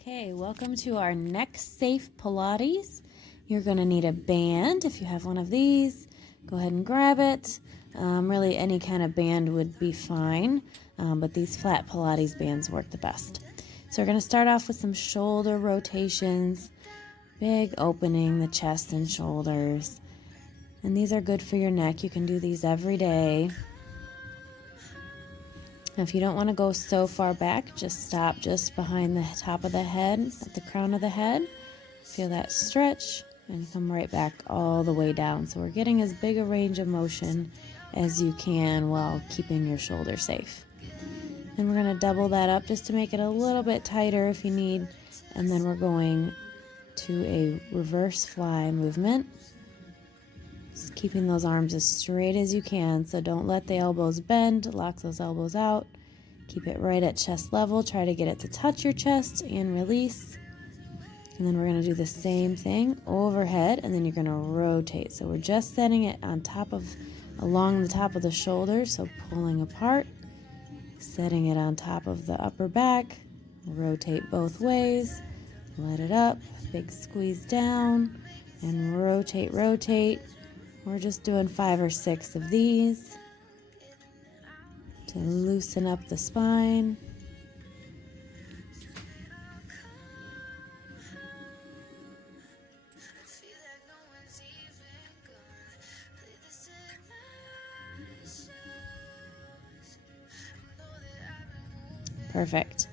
Okay, welcome to our neck safe Pilates. You're going to need a band. If you have one of these, go ahead and grab it. Really, any kind of band would be fine, but these flat Pilates bands work the best. So we're going to start off with some shoulder rotations, big opening the chest and shoulders. And these are good for your neck. You can do these every day. If you don't want to go so far back, just stop just behind the top of the head, at the crown of the head. Feel that stretch and come right back all the way down. So we're getting as big a range of motion as you can while keeping your shoulder safe. And we're going to double that up just to make it a little bit tighter if you need. And then we're going to a reverse fly movement. Just keeping those arms as straight as you can, so don't let the elbows bend. Lock those elbows out. Keep it right at chest level. Try to get it to touch your chest and release. And then we're going to do the same thing overhead, and then you're going to rotate. So we're just setting it on top of, along the top of the shoulder, so pulling apart. Setting it on top of the upper back. Rotate both ways. Let it up. Big squeeze down. And rotate, rotate. We're just doing 5 or 6 of these to loosen up the spine. Perfect.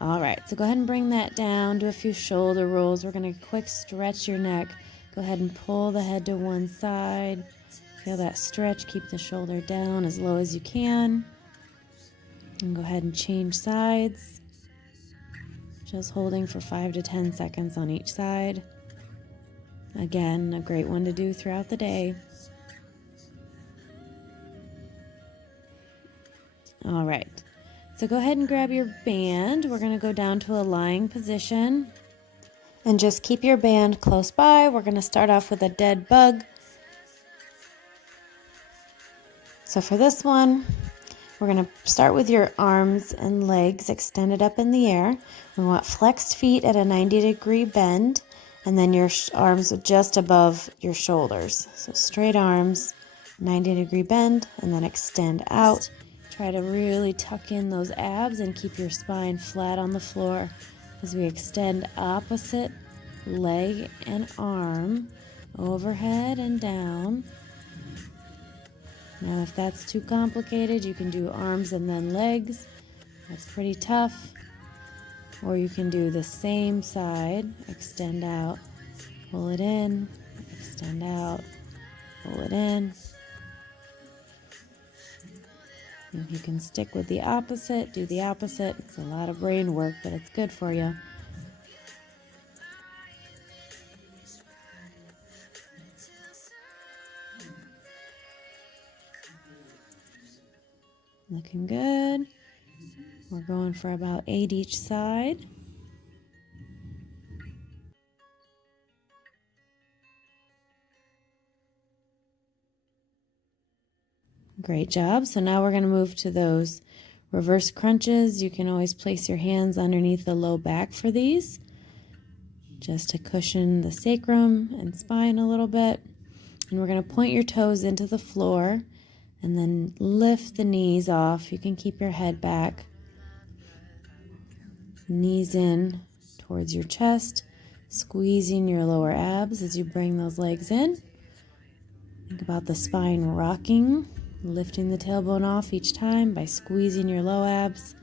All right, so go ahead and bring that down. Do a few shoulder rolls. We're going to quick stretch your neck. Go ahead and pull the head to one side. Feel that stretch. Keep the shoulder down as low as you can. And go ahead and change sides. Just holding for 5 to 10 seconds on each side. Again, a great one to do throughout the day. All right. So go ahead and grab your band. We're going to go down to a lying position. And just keep your band close by. We're going to start off with a dead bug. So for this one, we're going to start with your arms and legs extended up in the air. We want flexed feet at a 90-degree bend, and then your arms just above your shoulders. So straight arms, 90-degree bend, and then extend out. Try to really tuck in those abs and keep your spine flat on the floor as we extend opposite leg and arm overhead and down. Now if that's too complicated, you can do arms and then legs. That's pretty tough. Or you can do the same side, extend out, pull it in, extend out, pull it in. If you can stick with the opposite, do the opposite. It's a lot of brain work, but it's good for you. Looking good. We're going for about 8 each side. Great job. So now we're going to move to those reverse crunches. You can always place your hands underneath the low back for these, just to cushion the sacrum and spine a little bit. And we're going to point your toes into the floor and then lift the knees off. You can keep your head back. Knees in towards your chest, squeezing your lower abs as you bring those legs in. Think about the spine rocking, lifting the tailbone off each time by squeezing your low abs.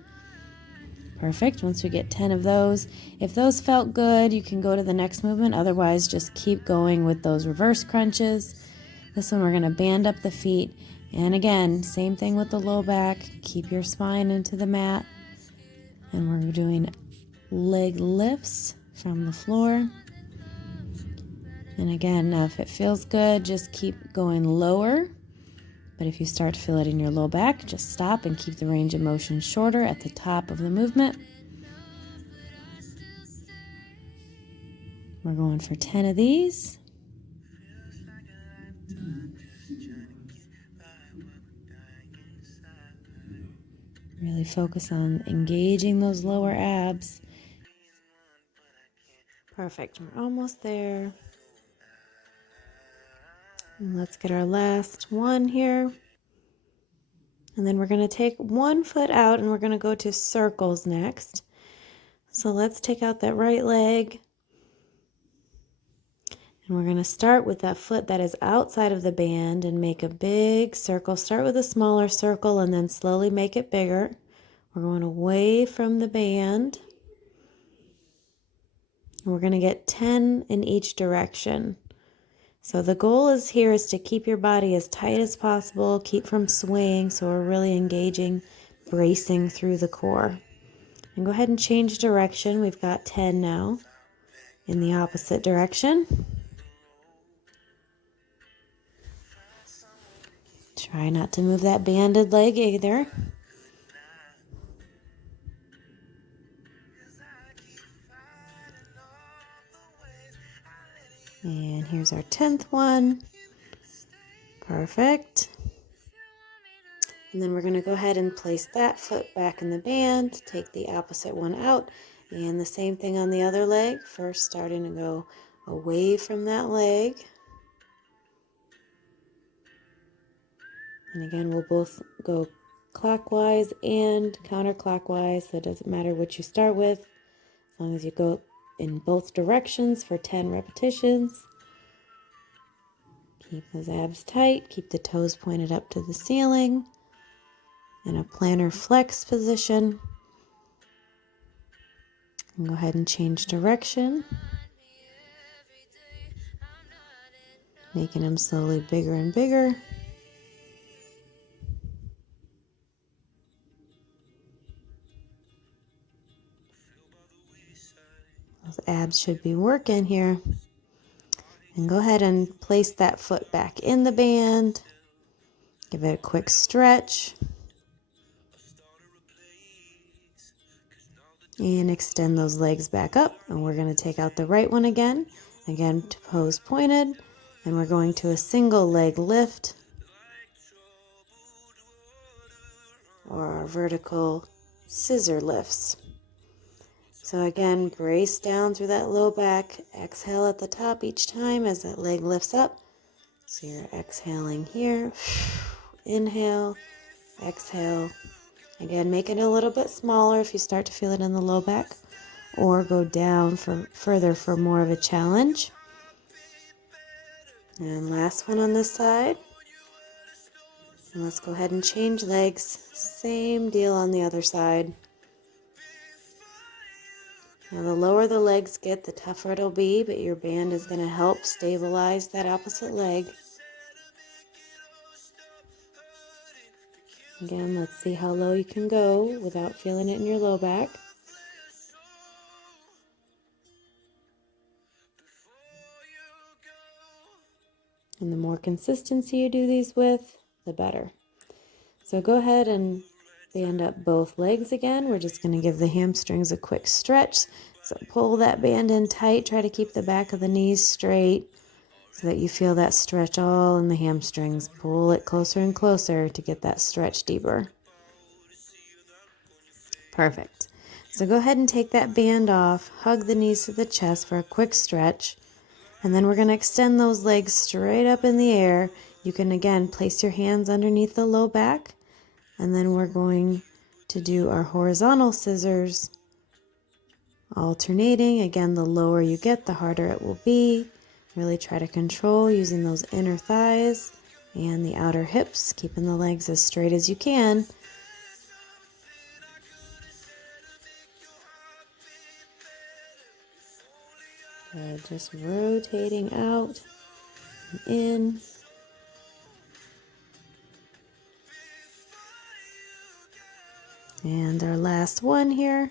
Perfect. Once we get 10 of those, if those felt good, you can go to the next movement. Otherwise, just keep going with those reverse crunches. This one, we're going to band up the feet. And again, same thing with the low back. Keep your spine into the mat. And we're doing leg lifts from the floor. And again, now if it feels good, just keep going lower. But if you start to feel it in your low back, just stop and keep the range of motion shorter at the top of the movement. We're going for 10 of these. Really focus on engaging those lower abs. Perfect. We're almost there. And let's get our last one here. And then we're going to take one foot out and we're going to go to circles next. So let's take out that right leg. And we're going to start with that foot that is outside of the band and make a big circle. Start with a smaller circle and then slowly make it bigger. We're going away from the band. And we're going to get 10 in each direction. So the goal is to keep your body as tight as possible, keep from swaying, so we're really engaging, bracing through the core. And go ahead and change direction. We've got 10 now in the opposite direction. Try not to move that banded leg either. And here's our 10th one. Perfect. And then we're going to go ahead and place that foot back in the band, take the opposite one out, and the same thing on the other leg. First starting to go away from that leg. And again, we'll both go clockwise and counterclockwise, so it doesn't matter what you start with, as long as you go in both directions for 10 repetitions. Keep those abs tight, keep the toes pointed up to the ceiling in a plantar flex position. And go ahead and change direction, making them slowly bigger and bigger. Those abs should be working here. And go ahead and place that foot back in the band. Give it a quick stretch. And extend those legs back up. And we're going to take out the right one again. Again, toes pointed. And we're going to a single leg lift. Or our vertical scissor lifts. So again, brace down through that low back. Exhale at the top each time as that leg lifts up. So you're exhaling here. Inhale, exhale. Again, make it a little bit smaller if you start to feel it in the low back, or go down further for more of a challenge. And last one on this side. And let's go ahead and change legs. Same deal on the other side. Now the lower the legs get, the tougher it'll be, but your band is going to help stabilize that opposite leg. Again, let's see how low you can go without feeling it in your low back. And the more consistency you do these with, the better. So go ahead and band up both legs again. We're just going to give the hamstrings a quick stretch. So pull that band in tight. Try to keep the back of the knees straight so that you feel that stretch all in the hamstrings. Pull it closer and closer to get that stretch deeper. Perfect. So go ahead and take that band off. Hug the knees to the chest for a quick stretch. And then we're going to extend those legs straight up in the air. You can again place your hands underneath the low back. And then we're going to do our horizontal scissors, alternating. Again, the lower you get, the harder it will be. Really try to control using those inner thighs and the outer hips, keeping the legs as straight as you can. Good, just rotating out and in. And our last one here.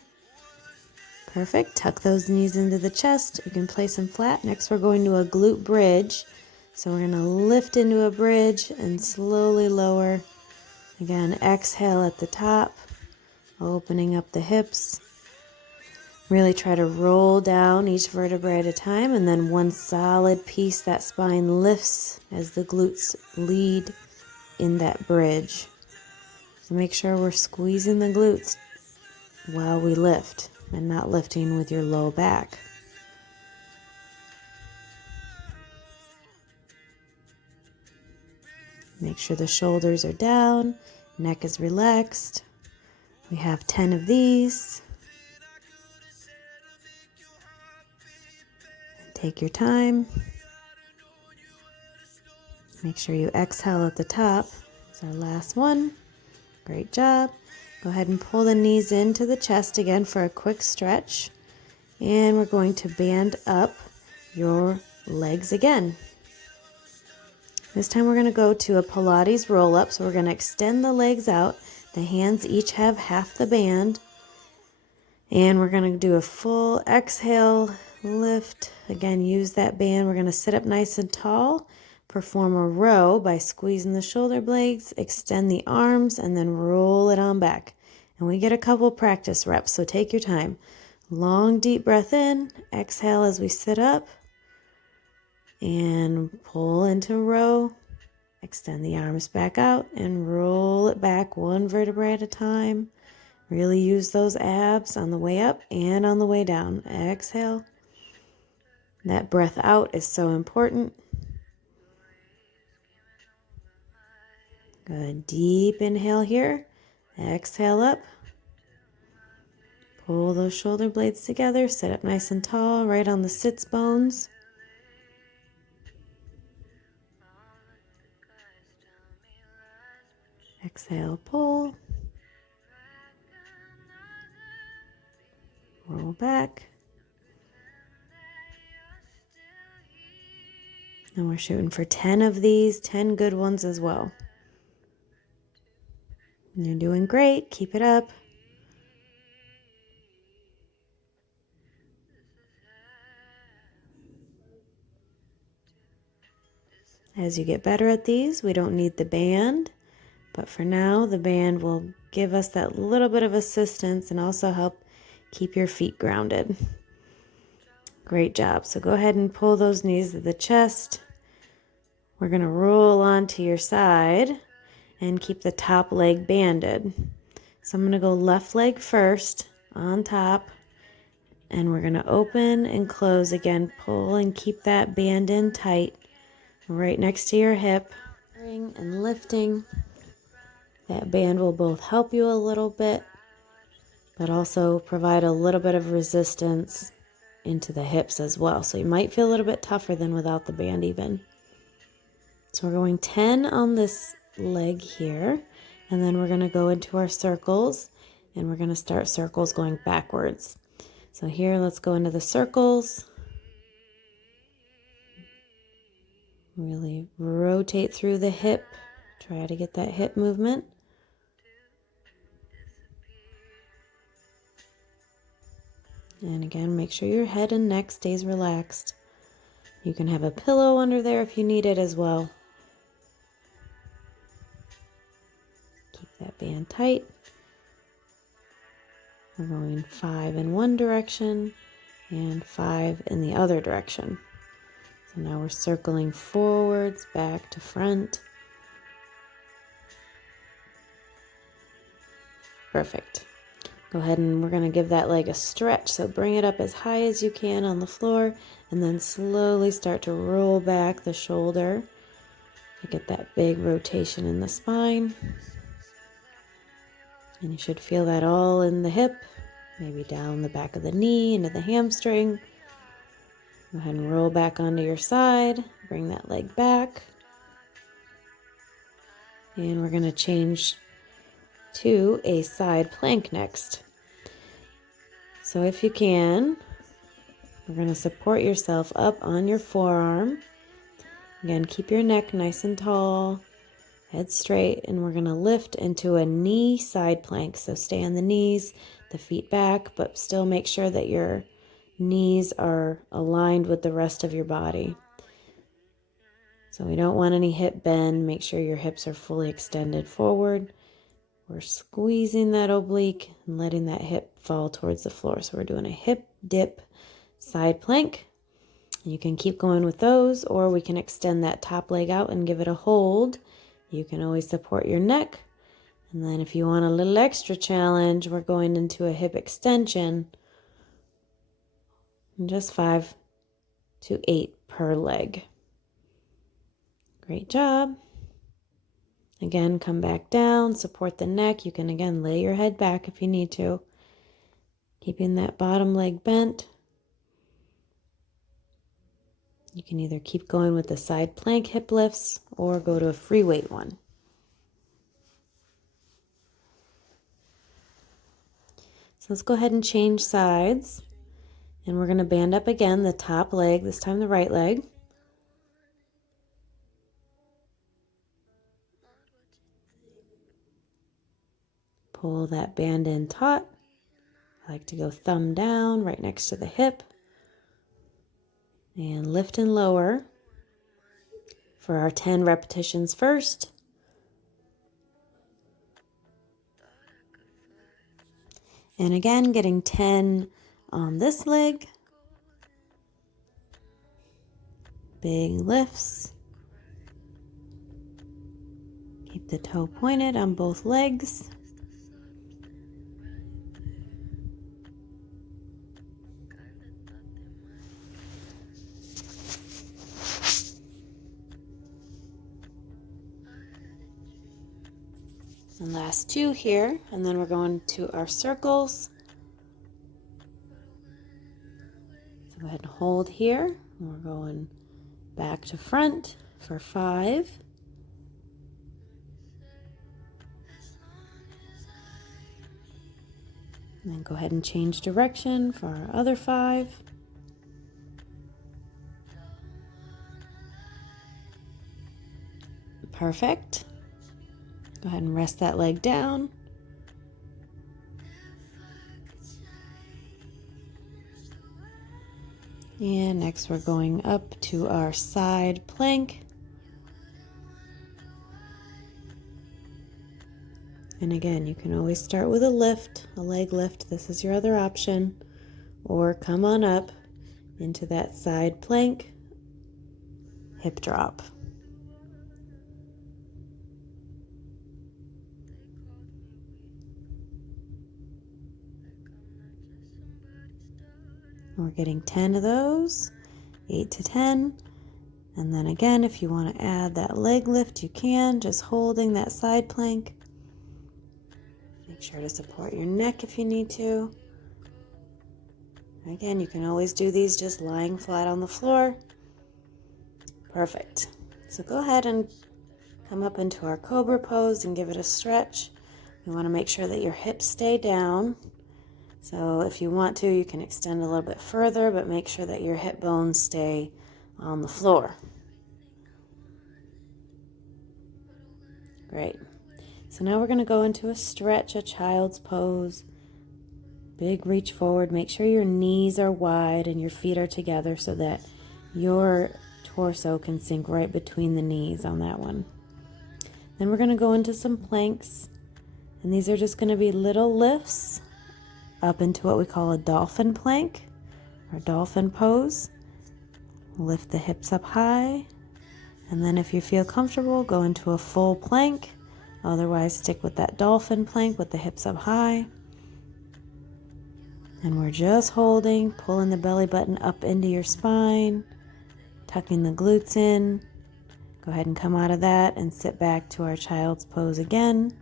Perfect. Tuck those knees into the chest. You can place them flat. Next, we're going to a glute bridge. So we're going to lift into a bridge and slowly lower. Again, exhale at the top, opening up the hips. Really try to roll down each vertebrae at a time, and then one solid piece, that spine lifts as the glutes lead in that bridge. So make sure we're squeezing the glutes while we lift and not lifting with your low back. Make sure the shoulders are down, neck is relaxed. We have 10 of these. Take your time. Make sure you exhale at the top. It's our last one. Great job. Go ahead and pull the knees into the chest again for a quick stretch. And we're going to band up your legs again. This time we're going to go to a Pilates roll-up. So we're going to extend the legs out. The hands each have half the band. And we're going to do a full exhale, lift. Again, use that band. We're going to sit up nice and tall. Perform a row by squeezing the shoulder blades, extend the arms, and then roll it on back. And we get a couple practice reps, so take your time. Long, deep breath in. Exhale as we sit up. And pull into row. Extend the arms back out and roll it back one vertebrae at a time. Really use those abs on the way up and on the way down. Exhale. That breath out is so important. Good. Deep inhale here. Exhale up. Pull those shoulder blades together. Sit up nice and tall, right on the sits bones. Exhale, pull. Roll back. And we're shooting for 10 of these, 10 good ones as well. And you're doing great. Keep it up. As you get better at these, we don't need the band, but for now, the band will give us that little bit of assistance and also help keep your feet grounded. Great job. So go ahead and pull those knees to the chest. We're going to roll onto your side and keep the top leg banded. So I'm going to go left leg first on top, and we're going to open and close again. Pull and keep that band in tight right next to your hip. And lifting. That band will both help you a little bit, but also provide a little bit of resistance into the hips as well. So you might feel a little bit tougher than without the band even. So we're going 10 on this leg here, and then we're going to go into our circles, and we're going to start circles going backwards. So here, let's go into the circles. Really rotate through the hip. Try to get that hip movement. And again, make sure your head and neck stays relaxed. You can have a pillow under there if you need it as well. Keep that band tight. We're going 5 in one direction and 5 in the other direction. So now we're circling forwards, back to front. Perfect. Go ahead and we're going to give that leg a stretch. So bring it up as high as you can on the floor and then slowly start to roll back the shoulder to get that big rotation in the spine. And you should feel that all in the hip, maybe down the back of the knee, into the hamstring. Go ahead and roll back onto your side. Bring that leg back. And we're going to change to a side plank next. So if you can, we're going to support yourself up on your forearm. Again, keep your neck nice and tall, head straight, and we're going to lift into a knee side plank. So stay on the knees, the feet back, but still make sure that your knees are aligned with the rest of your body. So we don't want any hip bend. Make sure your hips are fully extended forward. We're squeezing that oblique and letting that hip fall towards the floor. So we're doing a hip dip side plank. You can keep going with those, or we can extend that top leg out and give it a hold. You can always support your neck. And then if you want a little extra challenge, we're going into a hip extension. And just 5 to 8 per leg. Great job. Again, come back down, support the neck. You can again lay your head back if you need to. Keeping that bottom leg bent. You can either keep going with the side plank hip lifts or go to a free weight one. So let's go ahead and change sides. And we're going to band up again the top leg, this time the right leg. Pull that band in taut. I like to go thumb down right next to the hip. And lift and lower for our 10 repetitions first. And again, getting 10 on this leg. Big lifts. Keep the toe pointed on both legs. And last 2 here, and then we're going to our circles. So go ahead and hold here. We're going back to front for 5. And then go ahead and change direction for our other 5. Perfect. Go ahead and rest that leg down. And next we're going up to our side plank. And again, you can always start with a lift, a leg lift. This is your other option. Or come on up into that side plank, hip drop. We're getting 10 of those, 8 to 10. And then again, if you want to add that leg lift, you can, just holding that side plank. Make sure to support your neck if you need to. Again, you can always do these just lying flat on the floor. Perfect. So go ahead and come up into our cobra pose and give it a stretch. You want to make sure that your hips stay down. So if you want to, you can extend a little bit further, but make sure that your hip bones stay on the floor. Great. So now we're going to go into a stretch, a child's pose. Big reach forward. Make sure your knees are wide and your feet are together so that your torso can sink right between the knees on that one. Then we're going to go into some planks. And these are just going to be little lifts up into what we call a dolphin plank or dolphin pose. Lift the hips up high. And then if you feel comfortable, go into a full plank. Otherwise, stick with that dolphin plank with the hips up high. And we're just holding, pulling the belly button up into your spine, tucking the glutes in. Go ahead and come out of that and sit back to our child's pose again.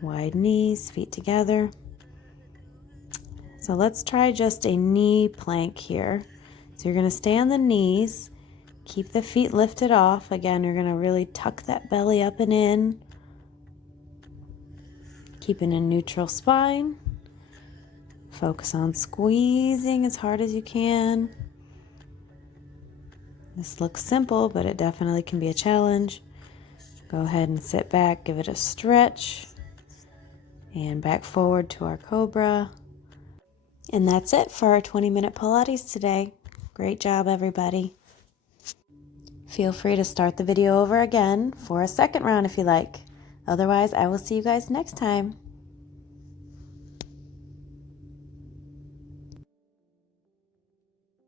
Wide knees, feet together. So let's try just a knee plank here. So you're going to stay on the knees, keep the feet lifted off. Again, you're going to really tuck that belly up and in. Keeping a neutral spine. Focus on squeezing as hard as you can. This looks simple, but it definitely can be a challenge. Go ahead and sit back, give it a stretch, and back forward to our cobra. And that's it for our 20-minute Pilates today. Great job, everybody. Feel free to start the video over again for a second round if you like. Otherwise, I will see you guys next time.